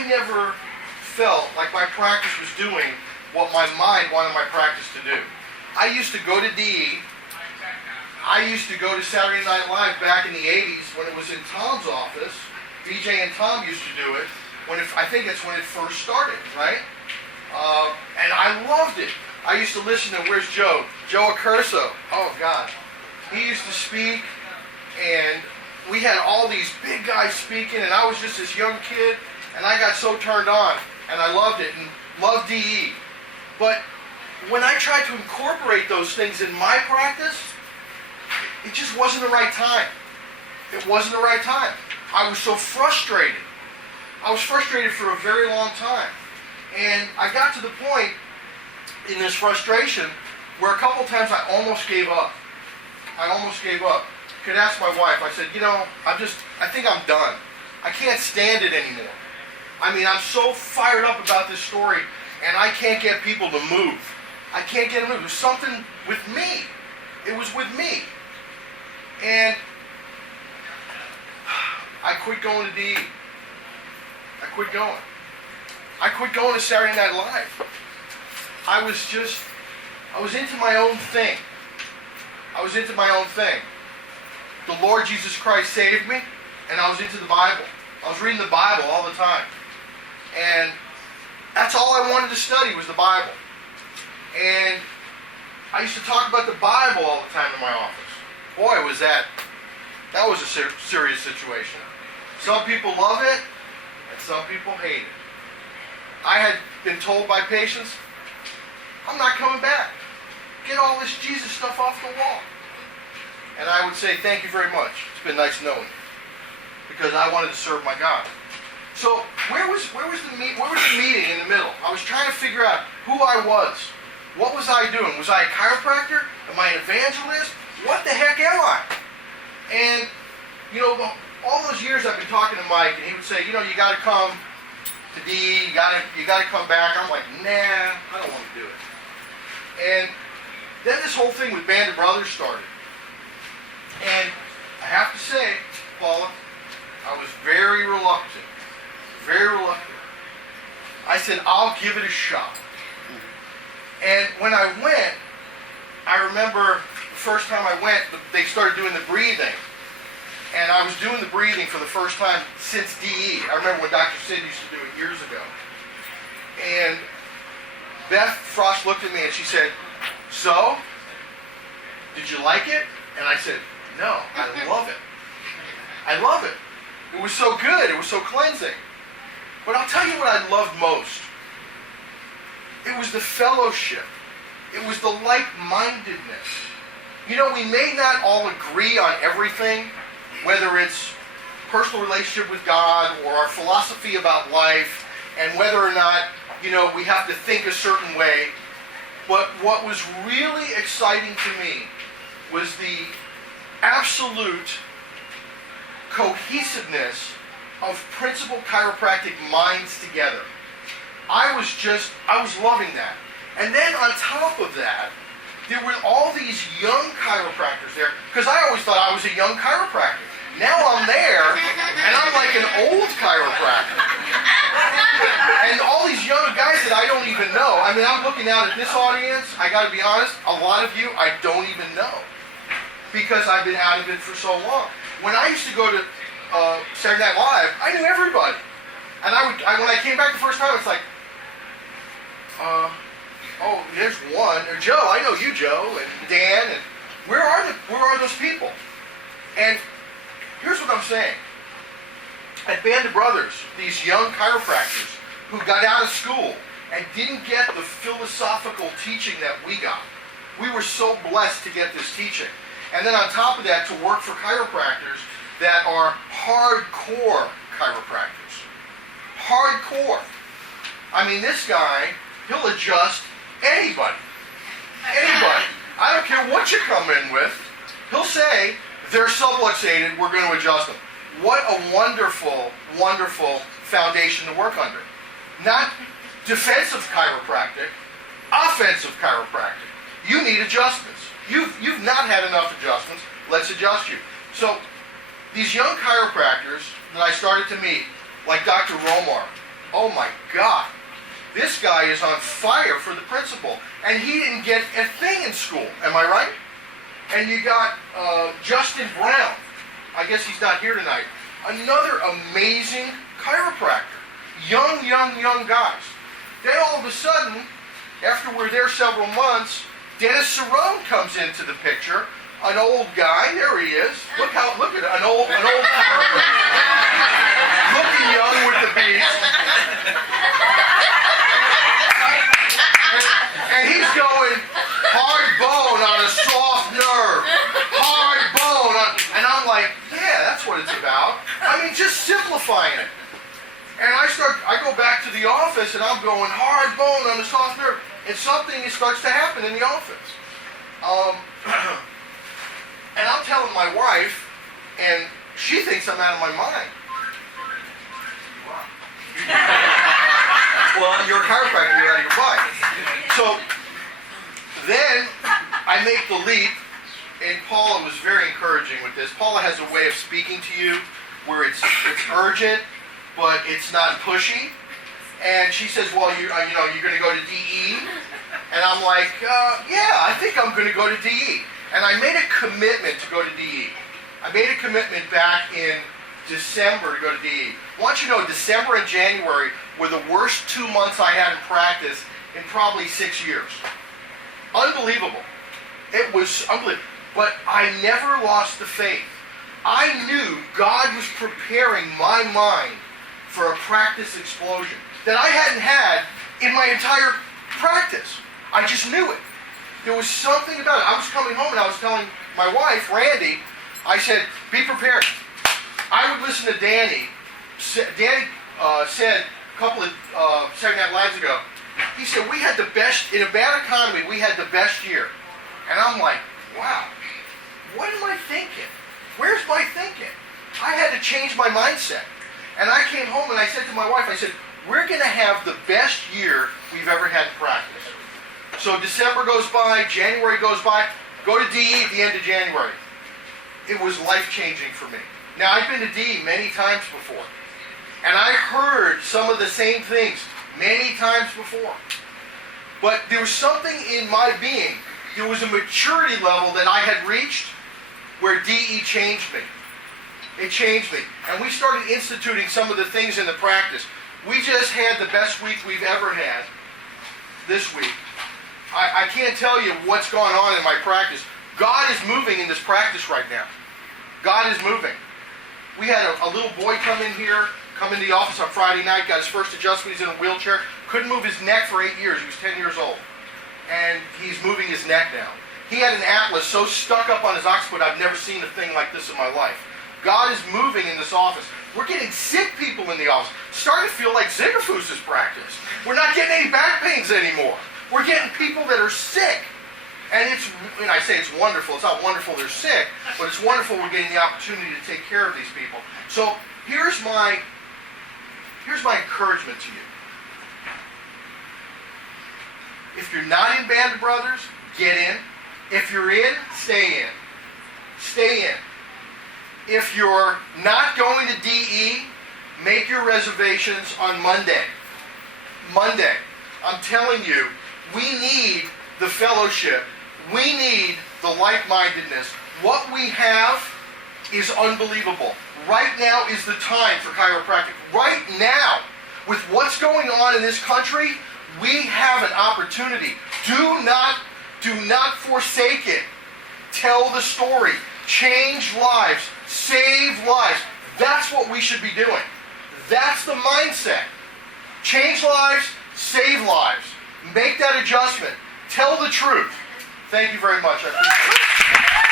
I never felt like my practice was doing what my mind wanted my practice to do. I used to go to DE. I used to go to Saturday Night Live back in the 80s when it was in Tom's office. BJ and Tom used to do it. I think it's when it first started, right? And I loved it. I used to listen to, where's Joe? Joe Accurso. Oh, God. He used to speak, and we had all these big guys speaking, and I was just this young kid, and I got so turned on, and I loved it, and loved DE. But when I tried to incorporate those things in my practice, it just wasn't the right time. It wasn't the right time. I was so frustrated. I was frustrated for a very long time. And I got to the point in this frustration where a couple times I almost gave up. I almost gave up. I could ask my wife. I said, I think I'm done. I can't stand it anymore. I mean, I'm so fired up about this story, and I can't get people to move. I can't get them to move. There's something with me. It was with me. And I quit going to DE. I quit going. I quit going to Saturday Night Live. I was into my own thing. I was into my own thing. The Lord Jesus Christ saved me, and I was into the Bible. I was reading the Bible all the time. And that's all I wanted to study was the Bible. And I used to talk about the Bible all the time in my office. Boy, that was a serious situation. Some people love it, and some people hate it. I had been told by patients, I'm not coming back. Get all this Jesus stuff off the wall. And I would say, thank you very much. It's been nice knowing you. Because I wanted to serve my God. So where was the meeting in the middle? I was trying to figure out who I was. What was I doing? Was I a chiropractor? Am I an evangelist? What the heck am I? And, all those years I've been talking to Mike, and he would say, you got to come to D, you got to come back. I'm like, nah, I don't want to do it. And then this whole thing with Band of Brothers started. And I have to say, Paula, I was very reluctant. Very reluctant. I said, I'll give it a shot. And when I went, I remember the first time I went, they started doing the breathing. And I was doing the breathing for the first time since DE. I remember when Dr. Sid used to do it years ago. And Beth Frost looked at me and she said, so, did you like it? And I said, no, I love it. I love it. It was so good. It was so cleansing. But I'll tell you what I loved most. It was the fellowship. It was the like-mindedness. We may not all agree on everything, whether it's personal relationship with God or our philosophy about life, and whether or not, we have to think a certain way. But what was really exciting to me was the absolute cohesiveness of principal chiropractic minds together. I was loving that. And then on top of that, there were all these young chiropractors there, because I always thought I was a young chiropractor. Now I'm there, and I'm like an old chiropractor. And all these young guys that I don't even know. I mean, I'm looking out at this audience, I got to be honest, a lot of you I don't even know, because I've been out of it for so long. When I used to go to Saturday Night Live, I knew everybody. And when I came back the first time, it's like, oh, there's one. Or Joe, I know you, Joe, and Dan, and where are those people? And here's what I'm saying. At Band of Brothers, these young chiropractors who got out of school and didn't get the philosophical teaching that we got. We were so blessed to get this teaching. And then on top of that, to work for chiropractors that are hardcore chiropractors. Hardcore. I mean, this guy, he'll adjust anybody. Anybody. I don't care what you come in with. He'll say, they're subluxated, we're going to adjust them. What a wonderful, wonderful foundation to work under. Not defensive chiropractic, offensive chiropractic. You need adjustments. You've not had enough adjustments. Let's adjust you. So these young chiropractors that I started to meet, like Dr. Romar, oh my God, this guy is on fire for the principal. And he didn't get a thing in school, am I right? And you got Justin Brown. I guess he's not here tonight. Another amazing chiropractor. Young guys. Then all of a sudden, after we're there several months, Dennis Cerrone comes into the picture. An old guy, there he is. Look at an old chiropractor. Looking young with the beads. And he's going hard bone on a soft nerve. Hard bone on, and I'm like, yeah, that's what it's about. I mean, just simplifying it. And I go back to the office and I'm going hard bone on a soft nerve. And something starts to happen in the office. And I'm telling my wife, and she thinks I'm out of my mind. Well, you're a chiropractor, you're out of your mind. So then I make the leap, and Paula was very encouraging with this. Paula has a way of speaking to you where it's urgent, but it's not pushy. And she says, well, you're going to go to DE? And I'm like, yeah, I think I'm going to go to DE. And I made a commitment to go to DE. I made a commitment back in December to go to DE. I want you to know, December and January were the worst 2 months I had in practice in probably 6 years. Unbelievable. It was unbelievable. But I never lost the faith. I knew God was preparing my mind for a practice explosion that I hadn't had in my entire practice. I just knew it. There was something about it. I was coming home and I was telling my wife, Randy, I said, be prepared. I would listen to Danny. Danny said a couple of Saturday Night Lives ago, he said, we had the best, in a bad economy, we had the best year. And I'm like, wow, what am I thinking? Where's my thinking? I had to change my mindset. And I came home and I said to my wife, I said, we're going to have the best year we've ever had in practice. So December goes by, January goes by, go to DE at the end of January. It was life-changing for me. Now, I've been to DE many times before. And I heard some of the same things many times before. But there was something in my being, there was a maturity level that I had reached where DE changed me. It changed me. And we started instituting some of the things in the practice. We just had the best week we've ever had this week. I can't tell you what's going on in my practice. God is moving in this practice right now. God is moving. We had a little boy come in the office on Friday night, got his first adjustment, he's in a wheelchair, couldn't move his neck for 8 years, he was 10 years old. And he's moving his neck now. He had an atlas so stuck up on his occiput, I've never seen a thing like this in my life. God is moving in this office. We're getting sick people in the office. Starting to feel like Ziggerfoos's practice. We're not getting any back pains anymore. We're getting people that are sick. And when I say it's wonderful, it's not wonderful they're sick, but it's wonderful we're getting the opportunity to take care of these people. So here's my encouragement to you. If you're not in Band of Brothers, get in. If you're in, stay in. Stay in. If you're not going to DE, make your reservations on Monday. Monday. I'm telling you, we need the fellowship. We need the like-mindedness. What we have is unbelievable. Right now is the time for chiropractic. Right now, with what's going on in this country, we have an opportunity. Do not forsake it. Tell the story. Change lives. Save lives. That's what we should be doing. That's the mindset. Change lives, save lives. Make that adjustment. Tell the truth. Thank you very much. I appreciate it.